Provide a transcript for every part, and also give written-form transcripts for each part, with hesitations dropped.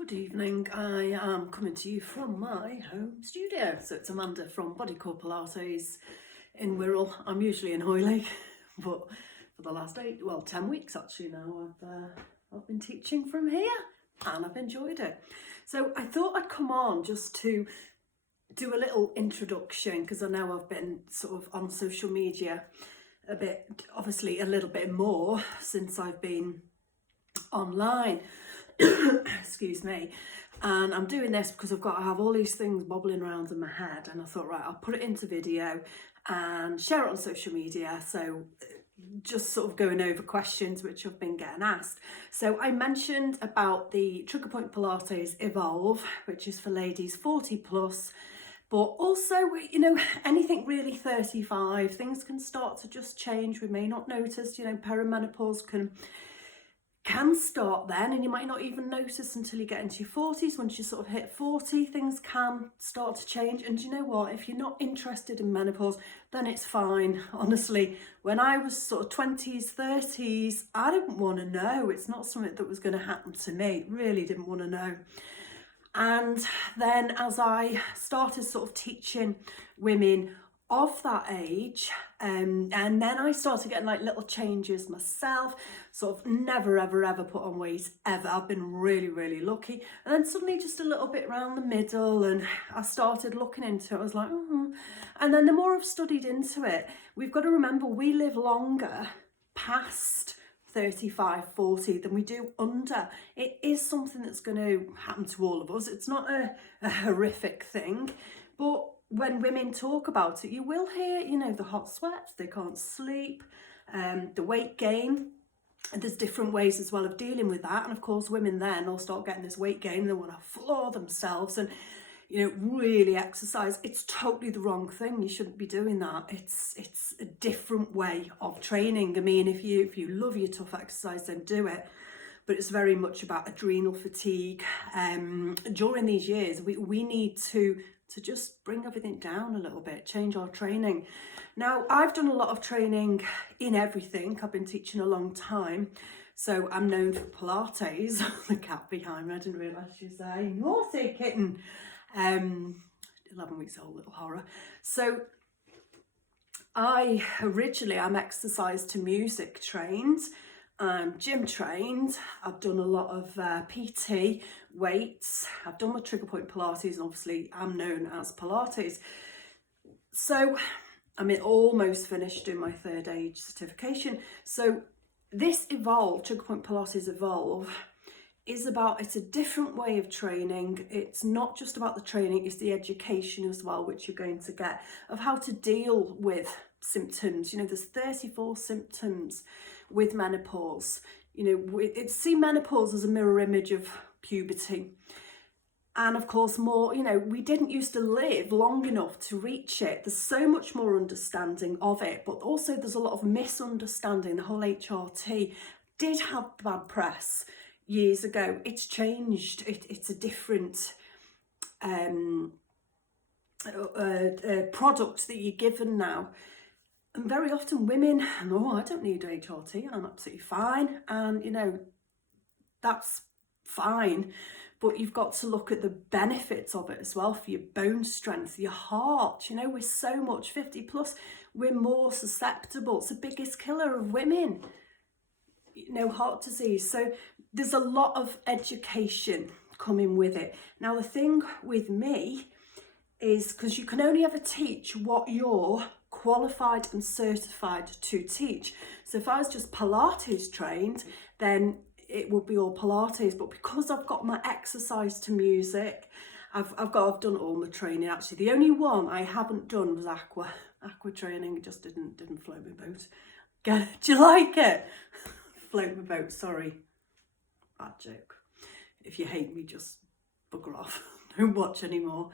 Good evening. I am coming to you from my home studio. So it's Amanda from Body Core Pilates in Wirral. I'm usually in Hoylake, but for the last 10 weeks actually now, I've been teaching from here and I've enjoyed it. So I thought I'd come on just to do a little introduction, because I know I've been sort of on social media a bit, obviously a little bit more since I've been online. Excuse me. And I'm doing this because I've got to have all these things bobbling around in my head, and I thought, right, I'll put it into video and share it on social media. So just sort of going over questions which I've been getting asked. So I mentioned about the Trigger Point Pilates Evolve, which is for ladies 40 plus, but also, you know, anything really 35, things can start to just change. We may not notice, you know, perimenopause can start then, and you might not even notice until you get into your 40s. Once you sort of hit 40, things can start to change. And you know what, if you're not interested in menopause, then it's fine. Honestly, when I was sort of 20s, 30s, I didn't want to know. It's not something that was going to happen to me. Really didn't want to know. And then as I started sort of teaching women of that age, and then I started getting like little changes myself, sort of never ever put on weight ever. I've been really lucky. And then suddenly just a little bit around the middle, and I started looking into it. I was like, and then the more I've studied into it, we've got to remember we live longer past 35, 40 than we do under. It is something that's going to happen to all of us. It's not a horrific thing, but when women talk about it, you will hear, you know, the hot sweats, they can't sleep, the weight gain. And there's different ways as well of dealing with that. And of course, women then will start getting this weight gain, they want to floor themselves and, you know, really exercise. It's totally the wrong thing. You shouldn't be doing that. It's a different way of training. I mean, if you love your tough exercise, then do it. But it's very much about adrenal fatigue. During these years, we need to just bring everything down a little bit, change our training. Now, I've done a lot of training in everything. I've been teaching a long time. So I'm known for Pilates. The cat behind me, I didn't realise she was a naughty kitten. 11 weeks old, little horror. So I'm exercise to music trained. I'm gym trained. I've done a lot of PT, weights. I've done my Trigger Point Pilates, and obviously I'm known as Pilates. So I'm almost finished doing my third age certification. So this Evolve, Trigger Point Pilates Evolve, it's a different way of training. It's not just about the training, it's the education as well, which you're going to get, of how to deal with symptoms. You know, there's 34 symptoms with menopause. You know, see menopause as a mirror image of puberty. And of course, more, you know, we didn't used to live long enough to reach it. There's so much more understanding of it, but also there's a lot of misunderstanding. The whole HRT did have bad press years ago. It's changed. It's a different product that you're given now. And very often women, no, I don't need HRT, I'm absolutely fine. And, you know, that's fine. But you've got to look at the benefits of it as well for your bone strength, your heart. You know, we're so much 50 plus, we're more susceptible. It's the biggest killer of women, you know, heart disease. So there's a lot of education coming with it. Now, the thing with me is, because you can only ever teach what you're qualified and certified to teach. So if I was just Pilates trained, then it would be all Pilates. But because I've got my exercise to music, I've done all my training. Actually, the only one I haven't done was aqua training. It just didn't float my boat. Get it? Do you like it? Float my boat. Sorry, bad joke. If you hate me, just bugger off. Don't watch anymore.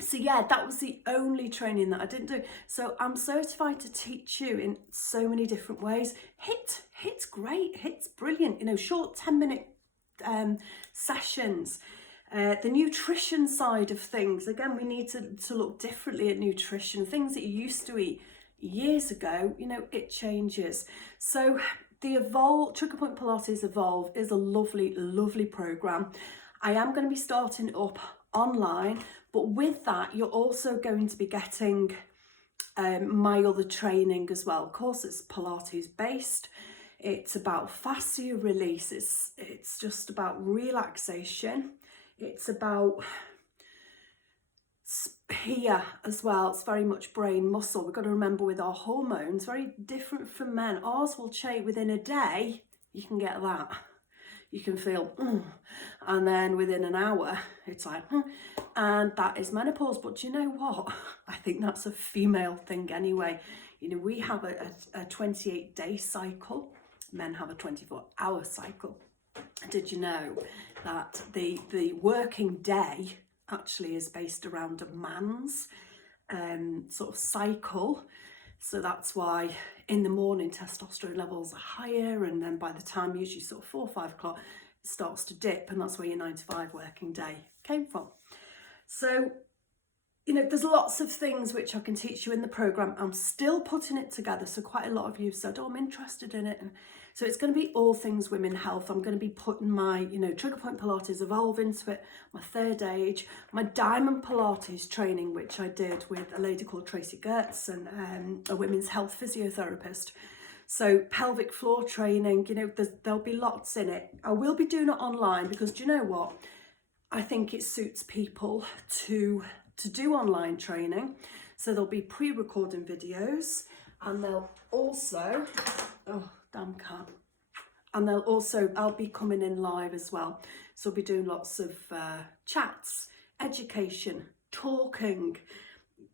So yeah, that was the only training that I didn't do. So I'm certified to teach you in so many different ways. HIIT's great. HIIT's brilliant. You know, short 10-minute sessions. The nutrition side of things. Again, we need to look differently at nutrition. Things that you used to eat years ago, you know, it changes. So the Trigger Point Pilates Evolve is a lovely, lovely program. I am going to be starting it up online, but with that, you're also going to be getting my other training as well. Of course, it's Pilates based. It's about fascia release. It's just about relaxation. It's about here as well. It's very much brain muscle. We've got to remember with our hormones, very different from men. Ours will change within a day. You can get that. You can feel, and then within an hour, it's like, and that is menopause. But do you know what? I think that's a female thing anyway. You know, we have a 28-day cycle. Men have a 24-hour cycle. Did you know that the working day actually is based around a man's sort of cycle? So that's why in the morning testosterone levels are higher, and then by the time usually sort of 4 or 5 o'clock it starts to dip, and that's where your 9 to 5 working day came from. So, you know, there's lots of things which I can teach you in the program. I'm still putting it together, so quite a lot of you said, oh, I'm interested in it. And so it's going to be all things women health. I'm going to be putting my, you know, Trigger Point Pilates Evolve into it, my third age, my Diamond Pilates training, which I did with a lady called Tracy Gertz, and a women's health physiotherapist. So pelvic floor training, you know, there'll be lots in it. I will be doing it online because, do you know what? I think it suits people to do online training. So there'll be pre-recording videos, and they'll also, oh, damn cat. And they'll also, I'll be coming in live as well. So I'll be doing lots of chats, education, talking.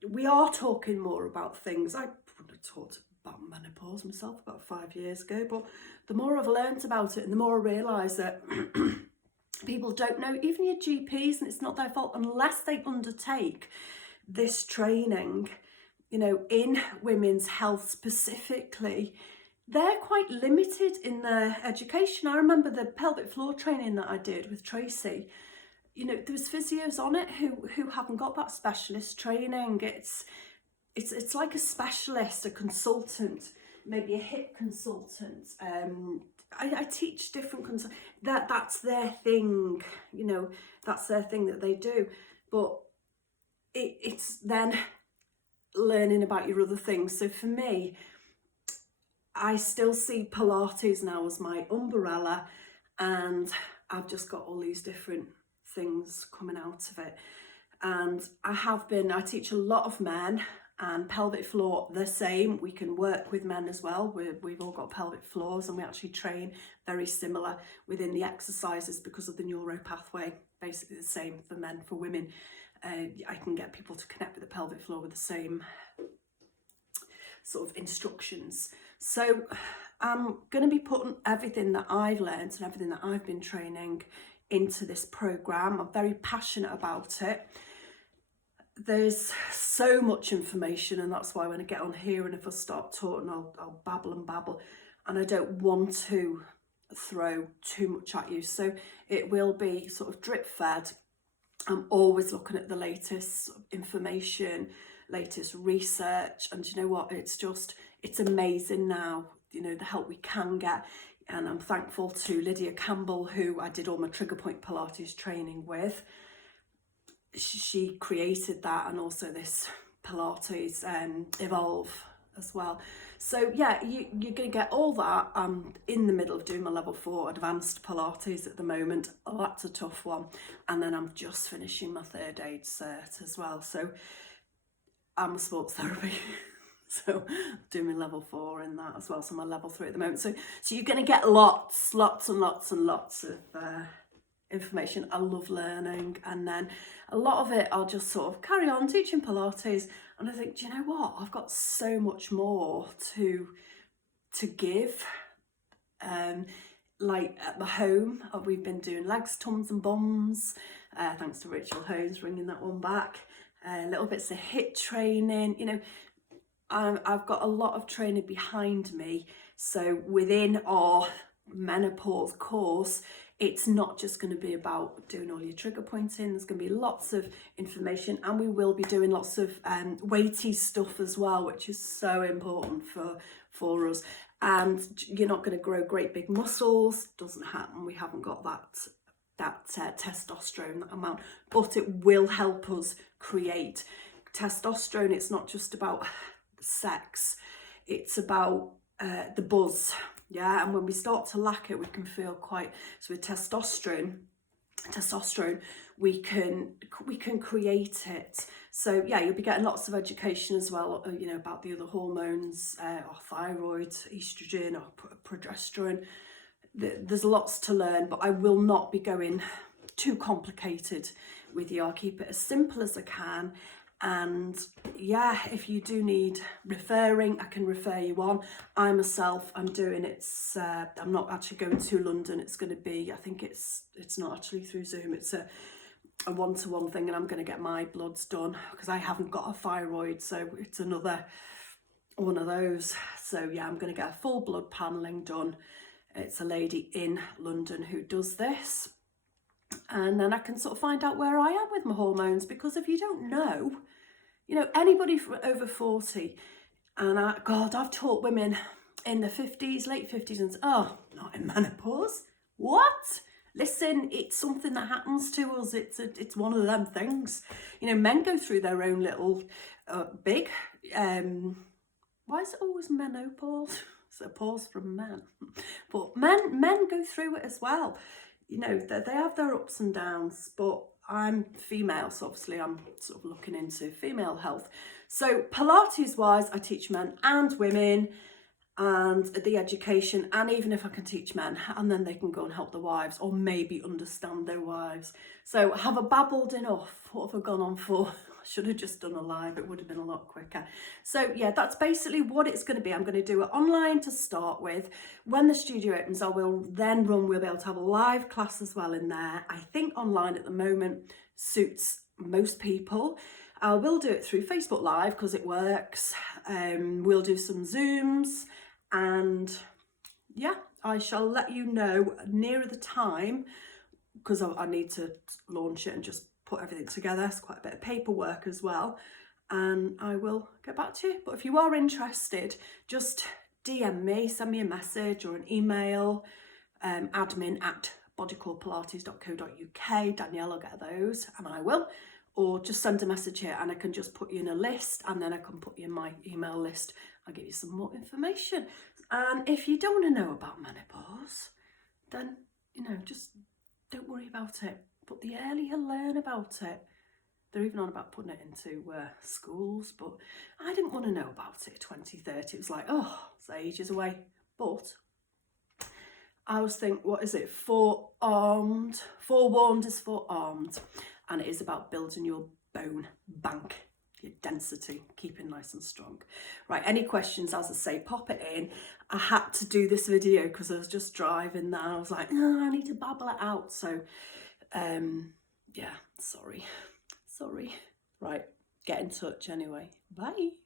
We are talking more about things. I wouldn't have talked about menopause myself about 5 years ago, but the more I've learned about it and the more I realise that people don't know, even your GPs, and it's not their fault unless they undertake this training, you know, in women's health specifically. They're quite limited in their education. I remember the pelvic floor training that I did with Tracy. You know, there was physios on it who haven't got that specialist training. It's like a specialist, a consultant, maybe a hip consultant. I teach different that's their thing, you know, that's their thing that they do. But it's then learning about your other things. So for me, I still see Pilates now as my umbrella, and I've just got all these different things coming out of it. And I teach a lot of men, and pelvic floor the same. We can work with men as well. We've all got pelvic floors, and we actually train very similar within the exercises because of the neuro pathway, basically the same for men, for women. I can get people to connect with the pelvic floor with the same sort of instructions. So I'm going to be putting everything that I've learned and everything that I've been training into this program. I'm very passionate about it. There's so much information, and that's why when I get on here and if I start talking, I'll babble and babble, and I don't want to throw too much at you. So it will be sort of drip fed. I'm always looking at the latest information, latest research, and you know what, it's amazing now, you know, the help we can get. And I'm thankful to Lydia Campbell, who I did all my Trigger Point Pilates training with. She created that, and also this Pilates Evolve as well. So yeah, you're going to get all that. I'm in the middle of doing my level 4 advanced Pilates at the moment. Oh, that's a tough one. And then I'm just finishing my third aid cert as well. So I'm a sports therapy. So doing my level 4 in that as well. So my level 3 at the moment. So you're going to get lots and lots of information. I love learning, and then a lot of it I'll just sort of carry on teaching Pilates, and I think, do you know what, I've got so much more to give. Like at my home, we've been doing legs, tums and bums, thanks to Rachel Holmes bringing that one back. Little bits of HIIT training, you know. I've got a lot of training behind me. So within our menopause course, it's not just going to be about doing all your trigger pointing. There's going to be lots of information, and we will be doing lots of weighty stuff as well, which is so important for us. and you're not going to grow great big muscles. Doesn't happen. We haven't got that testosterone, that amount, but it will help us create testosterone. It's not just about sex, it's about the buzz, yeah. And when we start to lack it, we can feel quite, so with testosterone we can create it. So yeah, you'll be getting lots of education as well, you know, about the other hormones, or thyroid, estrogen, or progesterone. There's lots to learn, but I will not be going too complicated with you. I'll keep it as simple as I can. And yeah, if you do need referring, I can refer you on. I myself, I'm doing it's I'm not actually going to London. It's going to be, I think it's not actually through Zoom, it's a one-to-one thing, and I'm going to get my bloods done because I haven't got a thyroid, so it's another one of those. So yeah, I'm going to get a full blood panelling done. It's a lady in London who does this, and then I can sort of find out where I am with my hormones, because if you don't know, you know, anybody over 40, and God, I've taught women in the 50s, late 50s, and oh, not in menopause. What? Listen, it's something that happens to us. It's one of them things. You know, men go through their own little big. Why is it always menopause? It's a pause from men, but men go through it as well. You know, they have their ups and downs, but I'm female, so obviously I'm sort of looking into female health. So Pilates wise, I teach men and women, and the education, and even if I can teach men, and then they can go and help their wives, or maybe understand their wives. So have I babbled enough? What have I gone on for? I should have just done a live, it would have been a lot quicker. So yeah, that's basically what it's going to be. I'm going to do it online to start with. When the studio opens, we'll be able to have a live class as well in there. I think online at the moment suits most people. I will do it through Facebook Live because it works. We'll do some Zooms, and yeah, I shall let you know nearer the time, because I need to launch it and just put everything together. It's quite a bit of paperwork as well, and I will get back to you. But if you are interested, just DM me, send me a message or an email, admin@bodycorepilates.co.uk. Danielle will get those, and I will. Or just send a message here and I can just put you in a list, and then I can put you in my email list. I'll give you some more information. And if you don't want to know about menopause, then, you know, just don't worry about it. But the earlier you learn about it, they're even on about putting it into schools, but I didn't want to know about it at 2030. It was like, oh, it's ages away. But I always think, what is it? Forewarned is forearmed. And it is about building your bone bank, your density, keeping nice and strong. Right, any questions, as I say, pop it in. I had to do this video because I was just driving there. I was like, oh, I need to babble it out. So, yeah, sorry. Right, get in touch anyway. Bye.